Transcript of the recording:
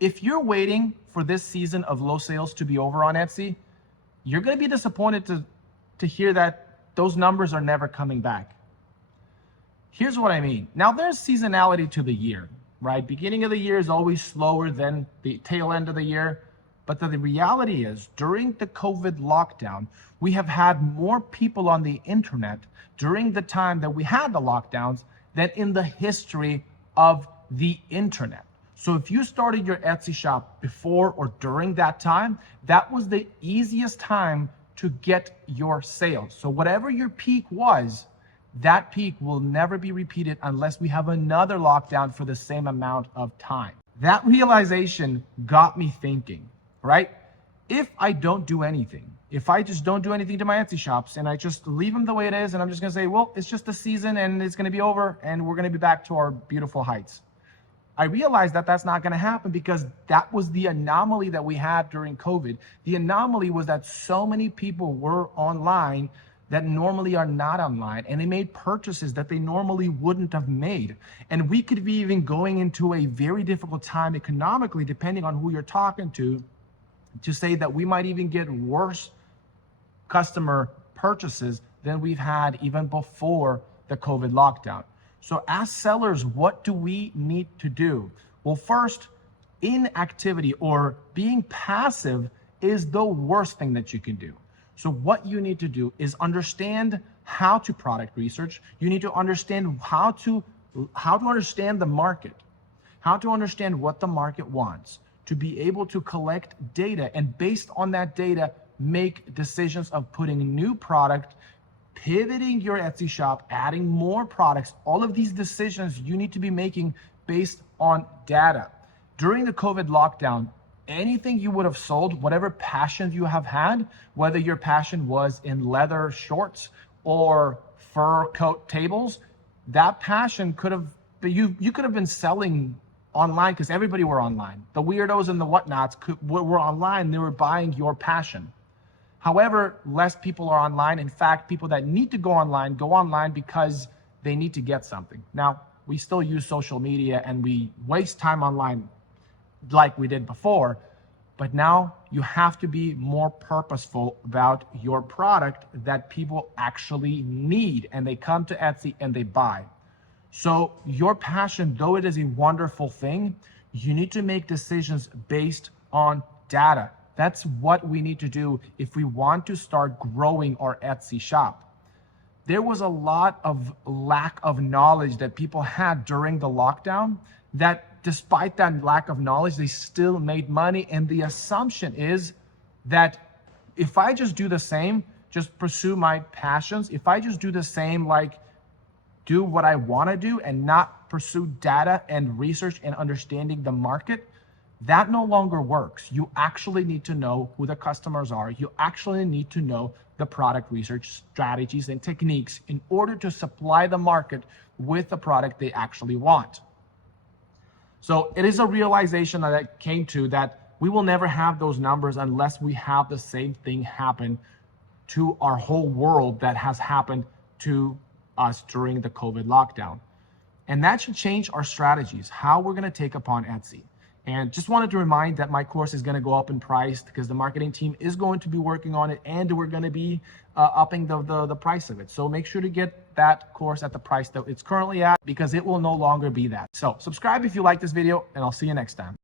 If you're waiting for this season of low sales to be over on Etsy, you're going to be disappointed to hear that those numbers are never coming back. Here's what I mean. Now, there's seasonality to the year, right? Beginning of the year is always slower than the tail end of the year. But the reality is, during the COVID lockdown, we have had more people on the internet during the time that we had the lockdowns than in the history of the internet. So if you started your Etsy shop before or during that time, that was the easiest time to get your sales. So whatever your peak was, that peak will never be repeated unless we have another lockdown for the same amount of time. That realization got me thinking, right? If I don't do anything, if I just don't do anything to my Etsy shops and I just leave them the way it is, and I'm just gonna say, well, it's just a season and it's gonna be over and we're gonna be back to our beautiful heights. I realized that that's not gonna happen because that was the anomaly that we had during COVID. The anomaly was that so many people were online that normally are not online, and they made purchases that they normally wouldn't have made. And we could be even going into a very difficult time economically, depending on who you're talking to say that we might even get worse customer purchases than we've had even before the COVID lockdown. So as sellers, what do we need to do? Well, first, inactivity or being passive is the worst thing that you can do. So what you need to do is understand how to product research. You need to understand how to understand the market, how to understand what the market wants, to be able to collect data, and based on that data, make decisions of putting new product, pivoting your Etsy shop, adding more products. All of these decisions you need to be making based on data. During the COVID lockdown, anything you would have sold, whatever passion you have had, whether your passion was in leather shorts or fur coat tables, that passion could have, you could have been selling online because everybody were online. The weirdos and the whatnots were online. They were buying your passion. However, less people are online. In fact, people that need to go online because they need to get something. Now, we still use social media and we waste time online like we did before, but now you have to be more purposeful about your product that people actually need, and they come to Etsy and they buy. So your passion, though it is a wonderful thing, you need to make decisions based on data. That's what we need to do if we want to start growing our Etsy shop. There was a lot of lack of knowledge that people had during the lockdown, that despite that lack of knowledge, they still made money. And the assumption is that if I just do the same, just pursue my passions, if I just do the same, like do what I want to do and not pursue data and research and understanding the market, that no longer works. You actually need to know who the customers are. You actually need to know the product research strategies and techniques in order to supply the market with the product they actually want. So it is a realization that I came to, that we will never have those numbers unless we have the same thing happen to our whole world that has happened to us during the COVID lockdown. And that should change our strategies, how we're going to take upon Etsy. And just wanted to remind that my course is going to go up in price because the marketing team is going to be working on it, and we're going to be upping the price of it. So make sure to get that course at the price that it's currently at, because it will no longer be that. So subscribe if you like this video, and I'll see you next time.